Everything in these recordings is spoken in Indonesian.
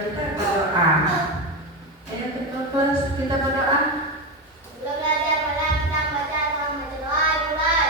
kita berdoa. Ayo ketua kelas kita berdoa. Belum belajar kita baca atau berdoa dimulai.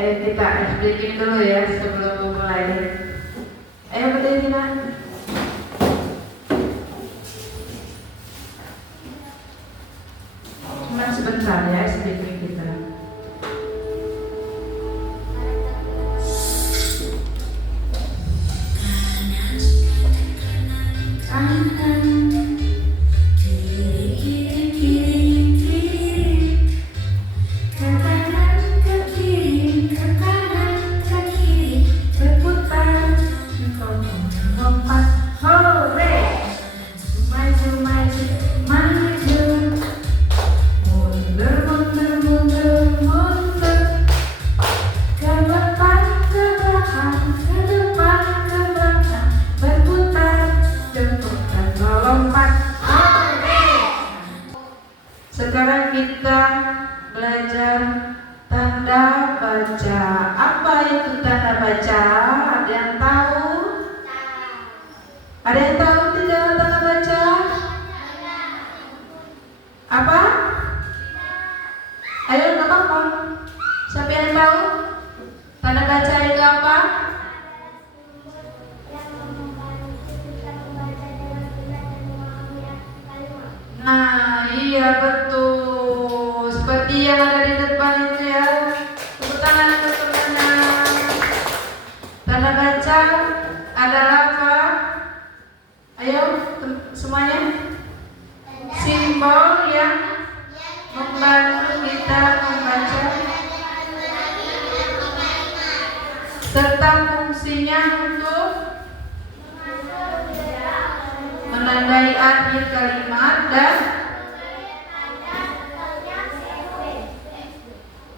Ayo kita breaking dulu ya sebelum mulai. Ayo berdiri Nina. Cuma sebentar ya breaking kita. Sekarang kita belajar tanda baca. Apa itu tanda baca? Ada yang tahu? Ada yang tahu tidak tanda baca? Apa? Ayo nggak apa-apa. Siapa yang tahu? Tanda baca itu apa? Nah, iya betul. Seperti yang ada di depan itu ya. Tepuk tangan untuk temannya. Tanda baca adalah apa? Ayo semuanya. Simbol yang membantu kita membaca serta fungsinya untuk menandai akhir kalimat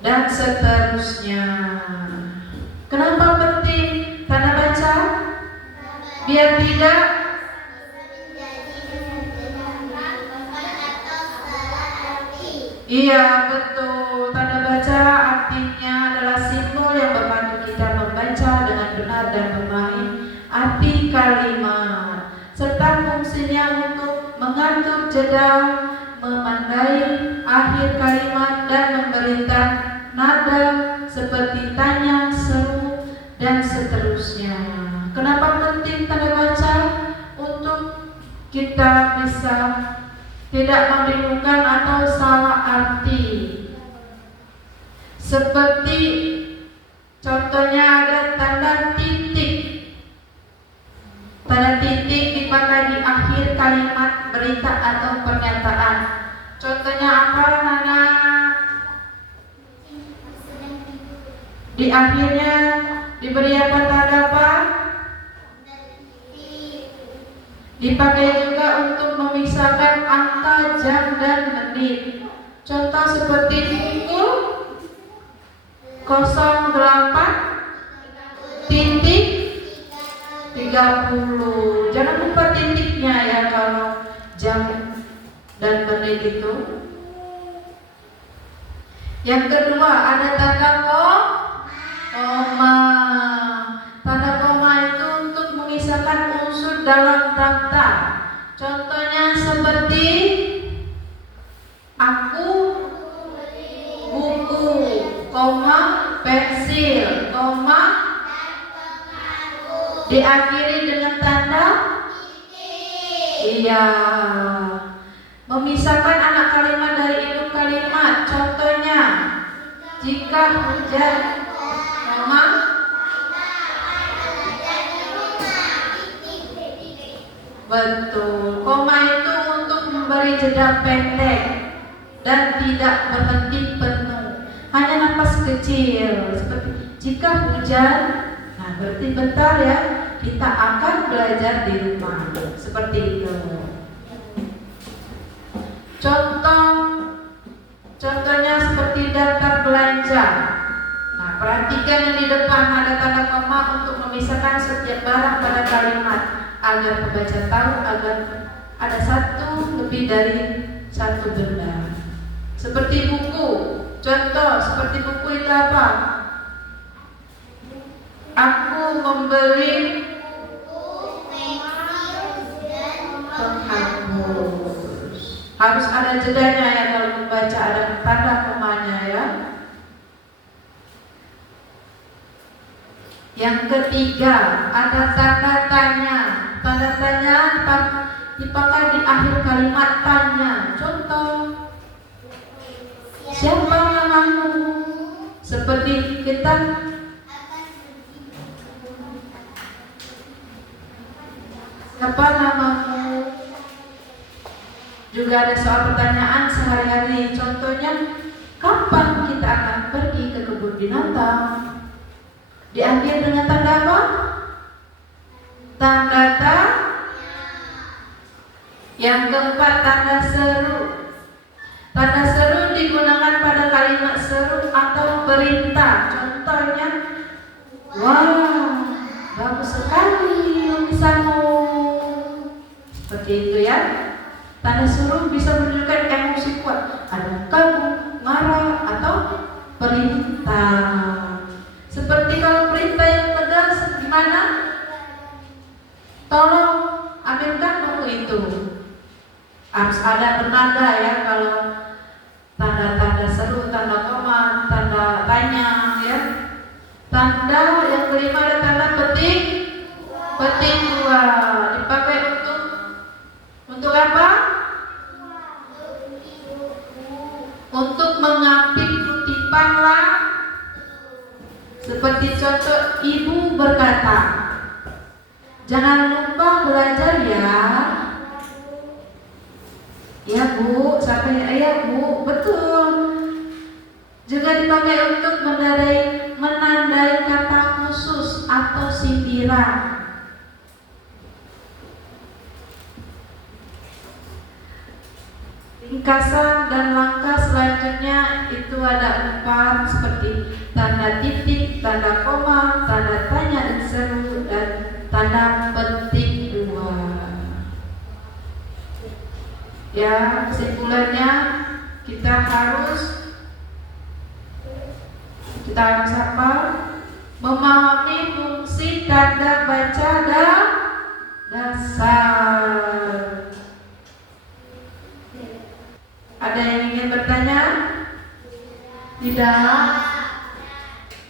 dan seterusnya. Kenapa penting tanda baca? Biar tidak Iya betul. Tanda baca artinya adalah simbol yang membantu kita membaca dengan benar dan memahami arti kalimat, serta fungsinya untuk mengatur jeda, memandai akhir kalimat dan memberikan nada seperti tanya, seru, dan seterusnya. Kenapa penting tanda baca? Untuk kita bisa tidak membingungkan atau salah arti. Seperti contohnya ada tanda titik. Tanda titik dipakai di akhir kalimat berita atau pernyataan. Contohnya apa, Nana? Di akhirnya diberi apa, tanda apa? Dipakai juga untuk memisahkan angka, jam, dan menit. Contoh seperti pukul 08.30. Jangan lupa titiknya ya kalau jam dan menit itu. Yang kedua ada tanda koma. Tanda koma itu untuk memisahkan unsur dalam daftar. Contohnya seperti aku, buku, koma, pensil, koma, diakhiri dengan tanda. Iya. Memisahkan anak kalimat dari induk kalimat. Contohnya, jika hujan, koma, betul. Koma itu untuk memberi jeda pendek dan tidak berhenti penuh, hanya napas kecil. Seperti jika hujan, nah berarti bentar ya, kita akan belajar di rumah. Seperti itu. Contohnya seperti daftar belanja. Nah, perhatikan yang di depan ada tanda koma untuk memisahkan setiap barang pada kalimat agar pembaca tahu agar ada satu lebih dari satu benda. Seperti buku. Contoh seperti buku itu apa? Aku membeli penghapus. Harus ada jedanya ya kalau membaca, ada tanda komanya ya. Yang ketiga, ada tanda tanya. Tanda tanya dipakai di akhir kalimat tanya. Contoh, siapa namamu? Seperti kita siapa namamu? Juga ada soal pertanyaan sehari-hari. Contohnya, kapan kita akan pergi ke kebun binatang? Diambil dengan tanda apa? Tanda tanya. Yang keempat, tanda seru. Tanda seru digunakan pada kalimat seru atau perintah. Contohnya, wah, bagus sekali lukisanmu. Seperti itu ya. Tanda seru bisa menunjukkan emosi kuat, ada kagum, marah, atau perintah. Seperti kalau perintah yang tegas gimana? Tolong ambilkan buku itu. Harus ada penanda ya, kalau tanda-tanda seru, tanda koma, tanda tanya ya. Tanda yang kelima ada tanda petik. Petik dua dipakai untuk apa? Untuk mengapit kutipan lah. Seperti contoh, ibu berkata, jangan lupa belajar ya. Ya bu, siapa ya? Ya bu, betul. Juga dipakai untuk menandai kata khusus atau sindiran. Ringkasan dan langkah selanjutnya itu ada 4, seperti tanda titik, tanda koma, tanda tanya dan seru, dan tanda petik 2. Ya, kesimpulannya kita harus apa? Memahami fungsi tanda baca dan dasar. Ada yang ingin bertanya? Tidak?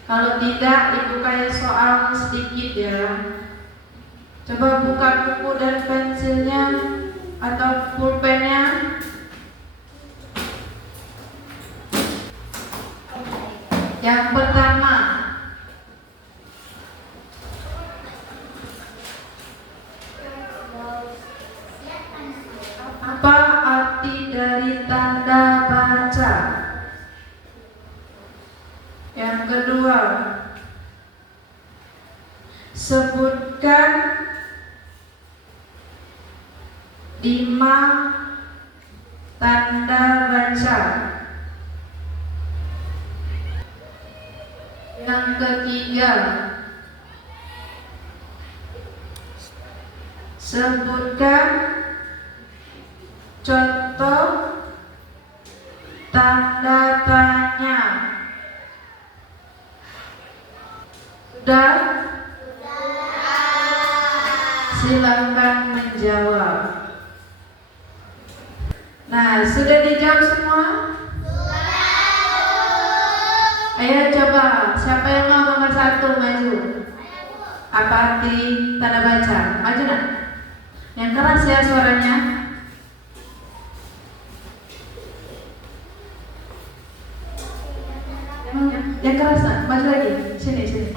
Kalau tidak, ibu kayak soal sedikit ya. Coba buka buku dan pensilnya atau pulpennya. Yang pertama, apa arti dari tanda baca? Yang kedua, sebutkan 5 tanda baca. Yang ketiga, sebutkan contoh tanda tanya. Sudah? Silakan menjawab. Nah, sudah dijawab semua? Ayo coba, siapa yang mau nomor 1 maju? Apa arti tanda baca? Maju nak. Yang keras ya suaranya. Yang keras nak, maju lagi. Sini, sini.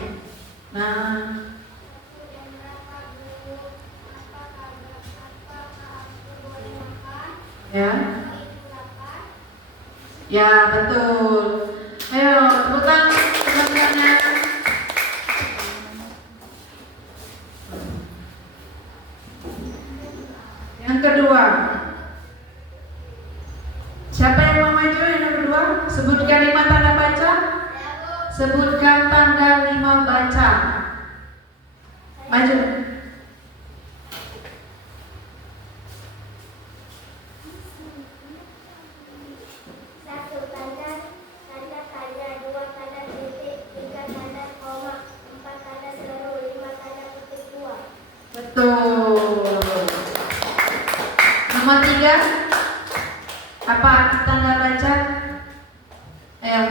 Nah, ya. Ya, betul. Ayo, tepuk tangan teman-temannya. Yang kedua. Siapa yang mau maju yang kedua? Sebutkan 5 tanda baca. Sebutkan tanda 5 baca. Maju. Satu tanda tanda, dua tanda titik, tiga tanda koma, empat tanda seru, lima tanda petik dua. Betul. Nomor 3. Apa arti tanda baca? Ayo.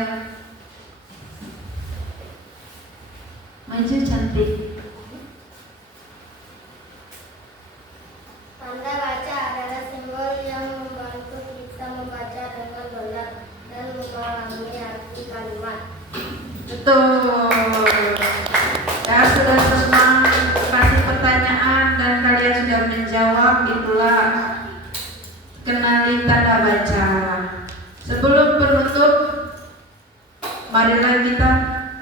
Maju cantik. Tanda baca adalah simbol yang membantu kita membaca dengan benar dan memahami arti kalimat. Betul. Ya, sudah semua kasih pertanyaan dan kalian sudah menjawab. Itulah kenali tanda baca. Sebelum penutup, marilah kita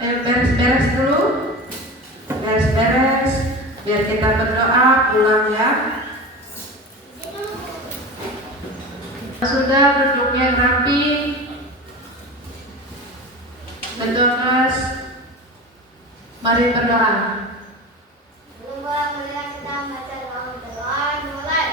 beres-beres dulu. Beres-beres biar kita berdoa pulang ya. Sudah duduk yang rapi, berdoa. Mari berdoa. Sebelum mulai kita membaca doa berdoa mulai.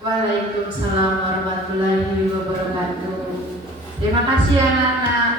Waalaikumsalam warahmatullahi wabarakatuh. Terima kasih anak-anak.